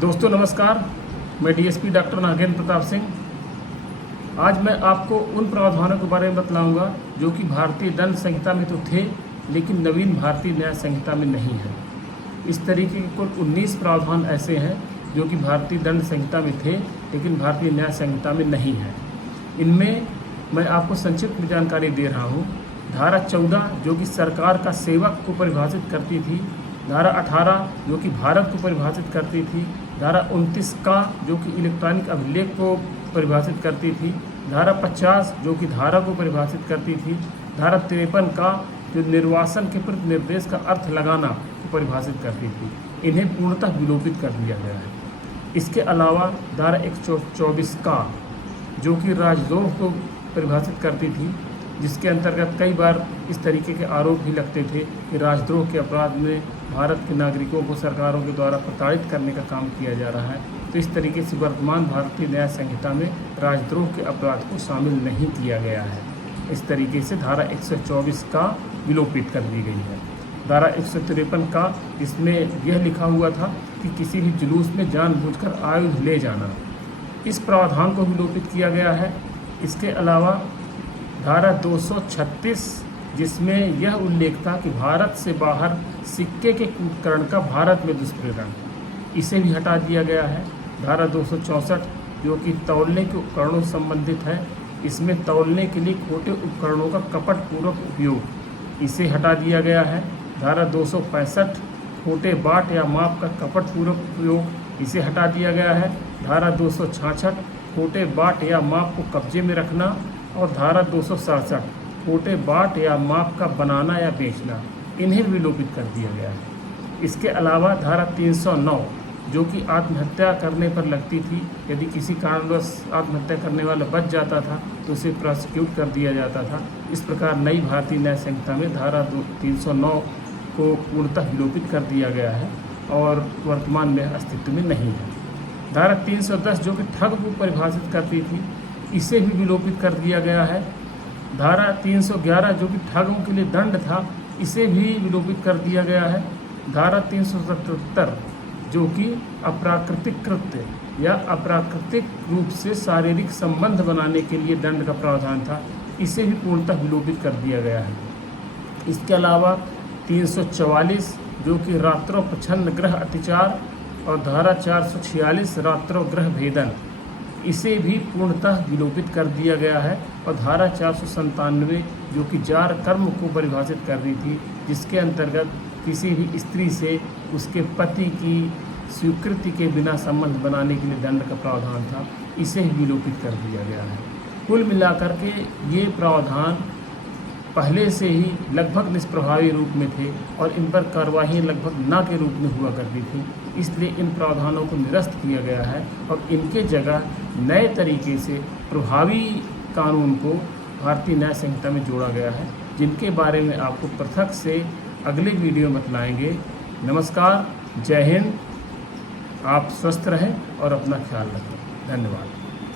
दोस्तों नमस्कार, मैं डीएसपी डॉक्टर नागेंद्र प्रताप सिंह। आज मैं आपको उन प्रावधानों के बारे में बतलाऊंगा जो कि भारतीय दंड संहिता में तो थे लेकिन नवीन भारतीय न्याय संहिता में नहीं है। इस तरीके के कुल 19 प्रावधान ऐसे हैं जो कि भारतीय दंड संहिता में थे लेकिन भारतीय न्याय संहिता में नहीं है। इनमें मैं आपको संक्षिप्त में जानकारी दे रहा हूँ। धारा 14 जो कि सरकार का सेवक को परिभाषित करती थी, धारा 18 जो कि भारत को परिभाषित करती थी, धारा 29 का जो कि इलेक्ट्रॉनिक अभिलेख को परिभाषित करती थी, धारा 50 जो कि धारा को परिभाषित करती थी, धारा 53 का जो निर्वासन के प्रति निर्देश का अर्थ लगाना को परिभाषित करती थी। इन्हें पूर्णतः विलोपित कर दिया गया है। इसके अलावा धारा 124 का जो कि राजद्रोह को परिभाषित करती थी, जिसके अंतर्गत कई बार इस तरीके के आरोप भी लगते थे कि राजद्रोह के अपराध में भारत के नागरिकों को सरकारों के द्वारा प्रताड़ित करने का काम किया जा रहा है। तो इस तरीके से वर्तमान भारतीय न्याय संहिता में राजद्रोह के अपराध को शामिल नहीं किया गया है। इस तरीके से धारा 124 का विलोपित कर दी गई है। धारा 153 का इसमें यह लिखा हुआ था कि किसी भी जुलूस में जानबूझकर आयुध ले जाना, इस प्रावधान को विलोपित किया गया है। इसके अलावा धारा 236 जिसमें यह उल्लेख था कि भारत से बाहर सिक्के के कूटकरण का भारत में दुष्प्रेरण, इसे भी हटा दिया गया है। धारा 264 जो कि तौलने के उपकरणों से संबंधित है, इसमें तौलने के लिए खोटे उपकरणों का कपटपूर्वक उपयोग, इसे हटा दिया गया है। धारा 265 खोटे बाट या माप का कपटपूर्वक उपयोग, इसे हटा दिया गया है। धारा 266 खोटे बाट या माप को कब्जे में रखना और धारा 267 खोटे बाट या माप का बनाना या बेचना, इन्हें विलोपित कर दिया गया है। इसके अलावा धारा 309 जो कि आत्महत्या करने पर लगती थी, यदि किसी कारणवश आत्महत्या करने वाला बच जाता था तो उसे प्रोसिक्यूट कर दिया जाता था। इस प्रकार नई भारतीय न्याय संहिता में धारा 309 को पूर्णतः विलोपित कर दिया गया है और वर्तमान में अस्तित्व में नहीं है। धारा 310 जो कि ठग को परिभाषित करती थी, इसे भी विलोपित कर दिया गया है। धारा 311 जो कि ठगों के लिए दंड था, इसे भी विलोपित कर दिया गया है। धारा 377 जो कि अप्राकृतिक कृत्य या अप्राकृतिक रूप से शारीरिक संबंध बनाने के लिए दंड का प्रावधान था, इसे भी पूर्णतः विलोपित कर दिया गया है। इसके अलावा 344 जो कि रात्रों प्रच्छन्न गृह अत्याचार और धारा 446 रात्रों गृह भेदन, इसे भी पूर्णतः विलोपित कर दिया गया है। और धारा 497 जो कि जार कर्म को परिभाषित कर रही थी, जिसके अंतर्गत किसी भी स्त्री से उसके पति की स्वीकृति के बिना संबंध बनाने के लिए दंड का प्रावधान था, इसे ही विलोपित कर दिया गया है। कुल मिलाकर के ये प्रावधान पहले से ही लगभग निष्प्रभावी रूप में थे और इन पर कार्रवाई लगभग ना के रूप में हुआ करती थी। इसलिए इन प्रावधानों को निरस्त किया गया है और इनके जगह नए तरीके से प्रभावी कानून को भारतीय न्याय संहिता में जोड़ा गया है, जिनके बारे में आपको पृथक से अगले वीडियो में बतलाएंगे। नमस्कार, जय हिंद। आप स्वस्थ रहें और अपना ख्याल रखें। धन्यवाद।